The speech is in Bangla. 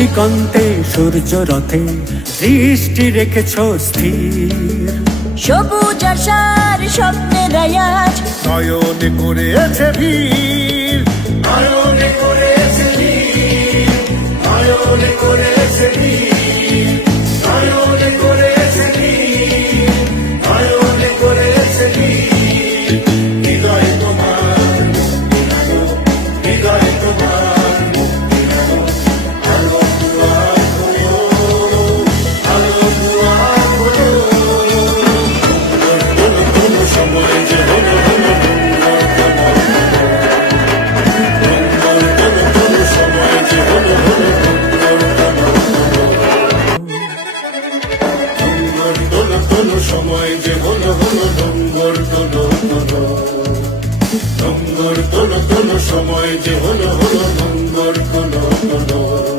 দিগন্তে সূর্য রথে দৃষ্টি রেখেছ স্থির। সবুজ আশার স্বপ্নের আয়াজ নয়নে করেছে ভিড়, নয়নে করেছে ভিড়, নয়নে করেছে ভিড়, নয়নে করেছে ভিড়, নয়নে করেছে ভিড়। হৃদয় তোমার, হৃদয় তোমার, আলো দুয়ার খোলো, আলো দুয়ার খোলো। কোনো সময় যে হলো হলো সময় যে হলো হলো সময় যে হলো হলো ডঙ্গর তোলো তোলো, ডঙ্গর তোলো তোলো সময় যে হলো হলো ডঙ্গর তোলো তোলো।